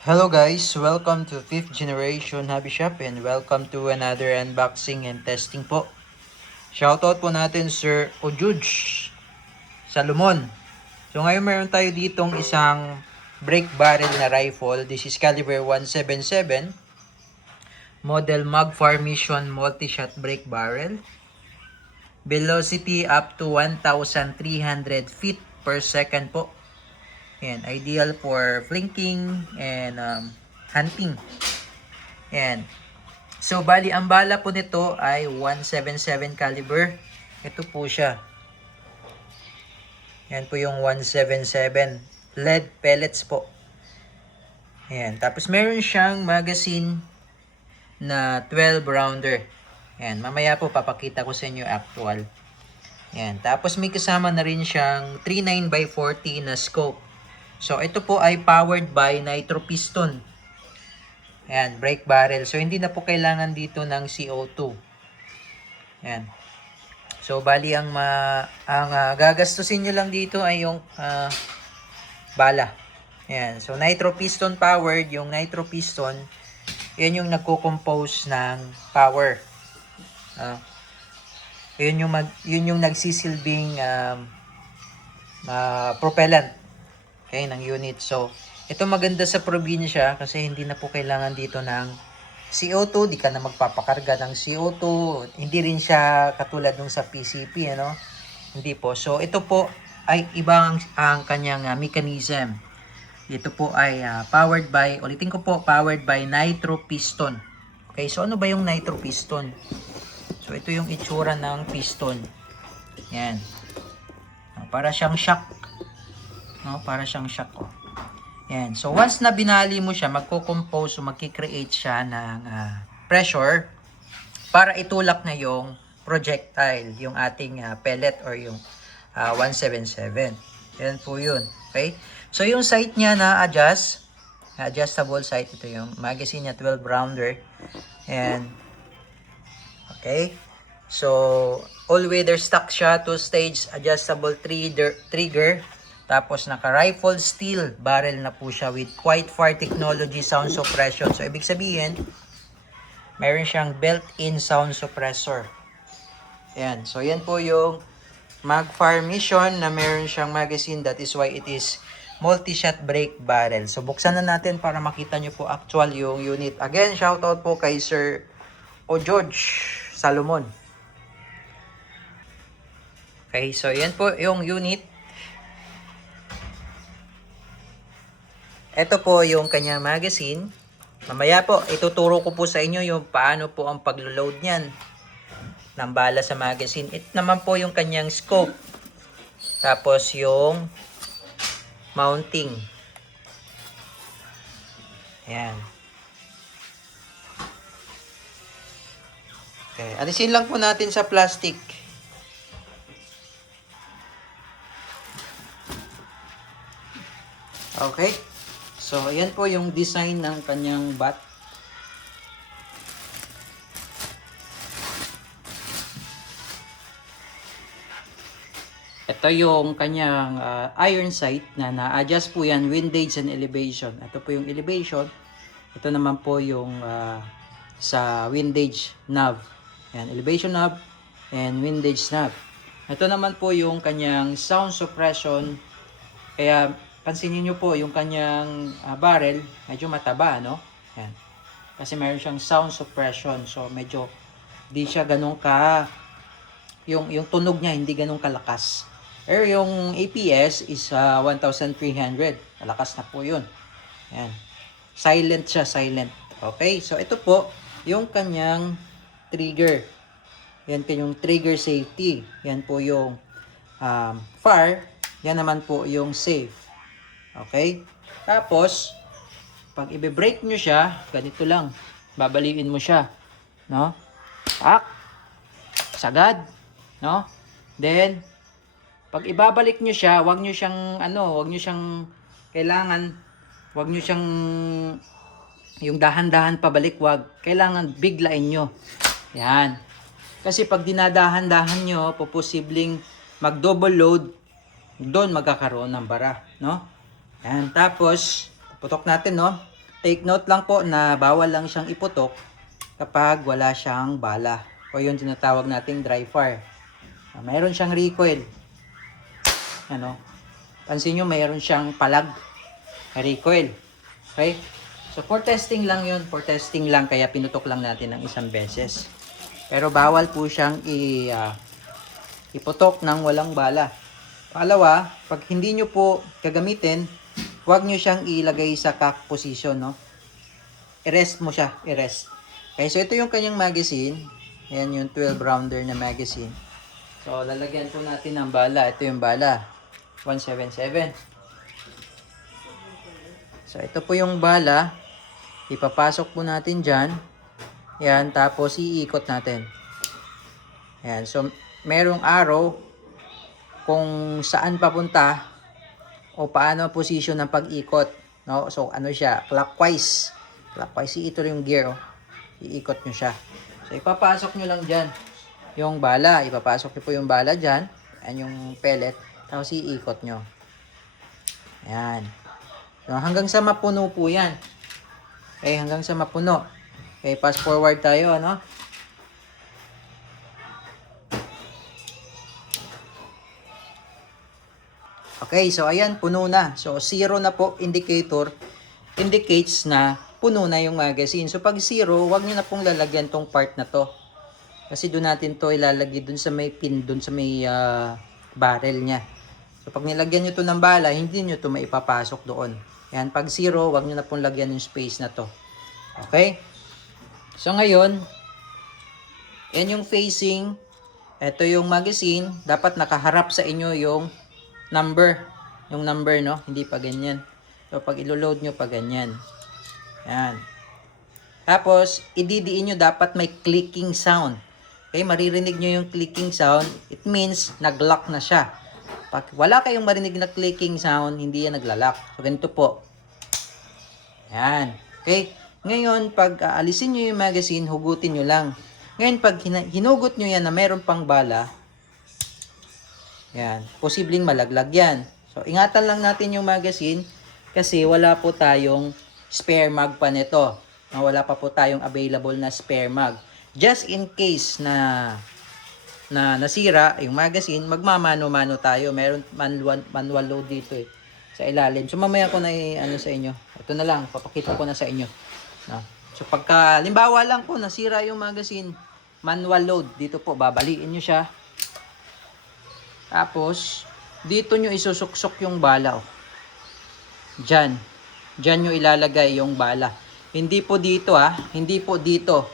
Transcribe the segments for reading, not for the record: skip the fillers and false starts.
Hello guys, welcome to 5th Generation Hobby Shop and welcome to another unboxing and testing po. Shoutout po natin Sir Ojuj Salomon. So ngayon meron tayo ditong isang brake barrel na rifle. This is caliber 177. Model Magfar Mission Multi-Shot Brake Barrel. Velocity up to 1,300 feet per second po. Yan, ideal for flanking and hunting. Yan. So, bali, ang bala po nito ay 177 caliber. Ito po siya. Yan po yung 177. Lead pellets po. Yan. Tapos, meron siyang magazine na 12 rounder. Yan. Mamaya po, papakita ko sa inyo actual. Yan. Tapos, may kasama na rin siyang 39x40 na scope. So, ito po ay powered by nitro piston. Ayan, brake barrel. So, hindi na po kailangan dito ng CO2. Ayan. So, bali ang gagastusin nyo lang dito ay yung bala. Ayan. So, nitro piston powered. Yung nitro piston, yan yung nagko-compose ng power. Yun yung nagsisilbing propellant. Okay, ng unit. So, ito maganda sa probinsya kasi hindi na po kailangan dito ng CO2. Di ka na magpapakarga ng CO2. Hindi rin siya katulad nung sa PCP, ano? Hindi po. So, ito po ay ibang ang kanyang mechanism. Ito po ay powered by, ulitin ko po, powered by nitro piston. Okay, so ano ba yung nitro piston? So, ito yung itsura ng piston. Yan. Para siyang shock. No, para siyang shock ko. Yan. So, once na binali mo siya, magko-compose o magki-create siya ng pressure para itulak na yung projectile, yung ating pellet or yung 177. Yan po yun. Okay? So, yung sight niya na adjustable sight. Ito yung magazine niya, 12 rounder. And, okay? So, all-weather stock siya, 2-stage adjustable trigger. Tapos naka-rifle steel barrel na po siya with Quietfire technology sound suppression. So, ibig sabihin, mayroon siyang built-in sound suppressor. Ayan. So, yan po yung Magfar Mission na mayroon siyang magazine. That is why it is multi-shot brake barrel. So, buksan na natin para makita nyo po actual yung unit. Again, shoutout po kay Sir Ojuj Salomon. Okay, so yan po yung unit. Ito po yung kanyang magazine. Mamaya po, ituturo ko po sa inyo yung paano po ang paglo-load niyan ng bala sa magazine. Ito naman po yung kanyang scope. Tapos yung mounting. Ayan. Okay, alisin lang po natin sa plastic. Okay. So, ayan po yung design ng kanyang bat. Ito yung kanyang iron sight na na-adjust po yan, windage and elevation. Ito po yung elevation. Ito naman po yung sa windage knob. Yan, elevation knob and windage knob. Ito naman po yung kanyang sound suppression. Kaya pansinin nyo po yung kanyang barrel, medyo mataba, no? Yan. Kasi mayroon siyang sound suppression. So, medyo di siya ganun yung tunog niya hindi ganun kalakas. Pero yung APS is 1,300. Malakas na po yun. Yan. Silent siya, silent. Okay? So, ito po yung kanyang trigger. Yan po yung trigger safety. Yan po yung fire. Yan naman po yung safe. Okay? Tapos, pag i-brake nyo siya, ganito lang. Babaliin mo siya. No? Pak! Sagad. No? Then, pag ibabalik nyo siya, wag nyo siyang, wag nyo siyang, yung dahan-dahan pabalik, wag. Kailangan biglain nyo. Yan. Kasi pag dinadahan-dahan nyo, posibleng mag-double load, doon magkakaroon ng bara. No? Yan. Tapos, putok natin, no? Take note lang po na bawal lang siyang iputok kapag wala siyang bala. O yung tinatawag nating dry fire. Mayroon siyang recoil. Ano? Pansin nyo, mayroon siyang palag. Recoil. Okay? So, for testing lang yun. For testing lang. Kaya pinutok lang natin ng isang beses. Pero bawal po siyang iputok ng walang bala. Pangalawa, pag hindi nyo po gagamitin, huwag nyo siyang ilagay sa cock position, no? I-rest mo siya, i-rest. Okay, so ito yung kanyang magazine. Ayan yung 12 rounder na magazine. So, lalagyan po natin ng bala. Ito yung bala. 177. So, ito po yung bala. Ipapasok po natin dyan. Yan, tapos iikot natin. Yan, so merong arrow kung saan papunta o paano ang position ng pag-ikot. No? So, ano siya? Clockwise. Clockwise, ito yung gear. Oh. Iikot nyo siya. So, ipapasok nyo lang dyan yung bala. Ipapasok nyo po yung bala dyan. Yan yung pellet. Tapos iikot nyo. Yan. So, hanggang sa mapuno po yan. Okay, hanggang sa mapuno. Okay, fast forward tayo, ano? Okay, so ayan, puno na. So, 0 na po indicator. Indicates na puno na yung magazine. So, pag 0, wag nyo na pong lalagyan tong part na to. Kasi doon natin to ilalagay doon sa may pin, doon sa may barrel niya. So, pag nilagyan nyo to ng bala, hindi nyo to maipapasok doon. Yan, pag 0, wag nyo na pong lagyan yung space na to. Okay? So, ngayon, yan yung facing. Ito yung magazine. Dapat nakaharap sa inyo yung number. Yung number, no? Hindi pa ganyan. So, pag ilo-load nyo pa ganyan. Yan. Tapos, ididiin nyo dapat may clicking sound. Okay? Maririnig nyo yung clicking sound. It means, nag-lock na siya. Pag wala kayong marinig na clicking sound, hindi yan naglalak. So, ganito po. Yan. Okay? Ngayon, pag aalisin nyo yung magazine, hugutin nyo lang. Ngayon, pag hinugot nyo yan na meron pang bala, yan, posibleng malaglag yan. So, ingatan lang natin yung magazine kasi wala po tayong spare mag pa nito. Wala pa po tayong available na spare mag. Just in case na nasira yung magazine, magmamano-mano tayo. Meron manual load dito sa ilalim. So, mamaya ko na ano sa inyo. Ito na lang, papakita ko na sa inyo. No? So, pagka, limbawa lang po, nasira yung magazine, manual load. Dito po, babaliin nyo siya. Tapos, dito nyo isusuksok yung bala. Oh. Diyan. Diyan nyo ilalagay yung bala. Hindi po dito Hindi po dito.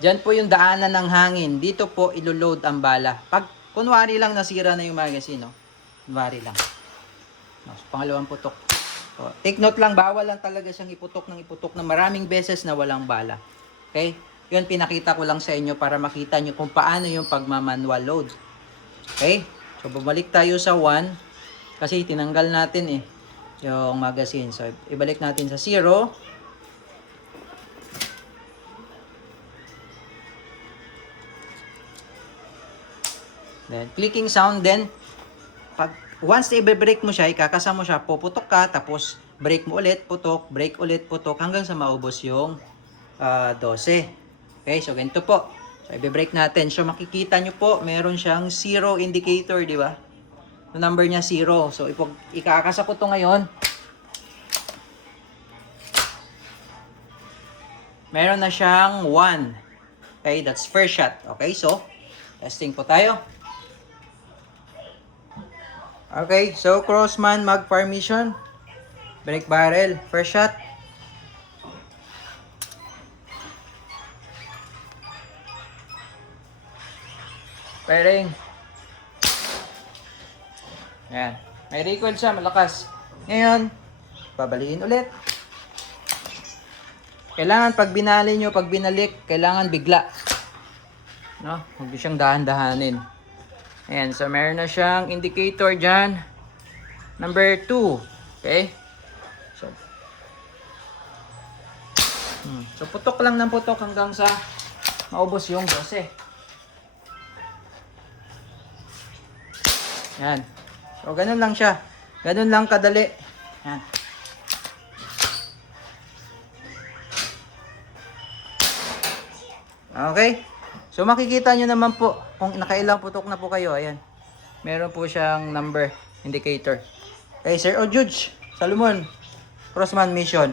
Diyan po yung daanan ng hangin. Dito po ilo-load ang bala. Pag, kunwari lang nasira na yung magazine. Oh. Kunwari lang. So, pangalawang putok. So, take note lang, bawal lang talaga siyang iputok ng maraming beses na walang bala. Okay? Yun, pinakita ko lang sa inyo para makita nyo kung paano yung pagmamanual load. Okay? So, bumalik tayo sa 1 kasi tinanggal natin yung magazine. So, ibalik natin sa 0. Then, clicking sound, then, pag once i-break mo siya, ikakasa mo siya, puputok ka, tapos break mo ulit, putok, break ulit, putok, hanggang sa maubos yung 12. Okay, so ganito po. So, i-break natin. So, makikita nyo po, meron siyang 0 indicator, di ba? Yung number niya 0. So, ikakasa ko to ngayon. Meron na siyang 1. Okay, that's first shot. Okay, so, testing po tayo. Okay, so Crossman mag-fire mission. Break barrel, first shot. Firing. Ayan. May recoil siya, malakas. Ngayon, babaliin ulit. Kailangan pag binali nyo, pag binalik, kailangan bigla. No? Huwag siyang dahan-dahanin. Ayan, so meron na siyang indicator dyan. Number 2. Okay? So, putok lang ng putok hanggang sa maubos yung 12. Ayan. So, ganun lang siya. Ganun lang kadali. Ayan. Okay? So makikita nyo naman po kung nakailang putok na po kayo. Ayan. Meron po siyang number indicator. Okay, Sir Ojuge Salomon, Crossman Mission.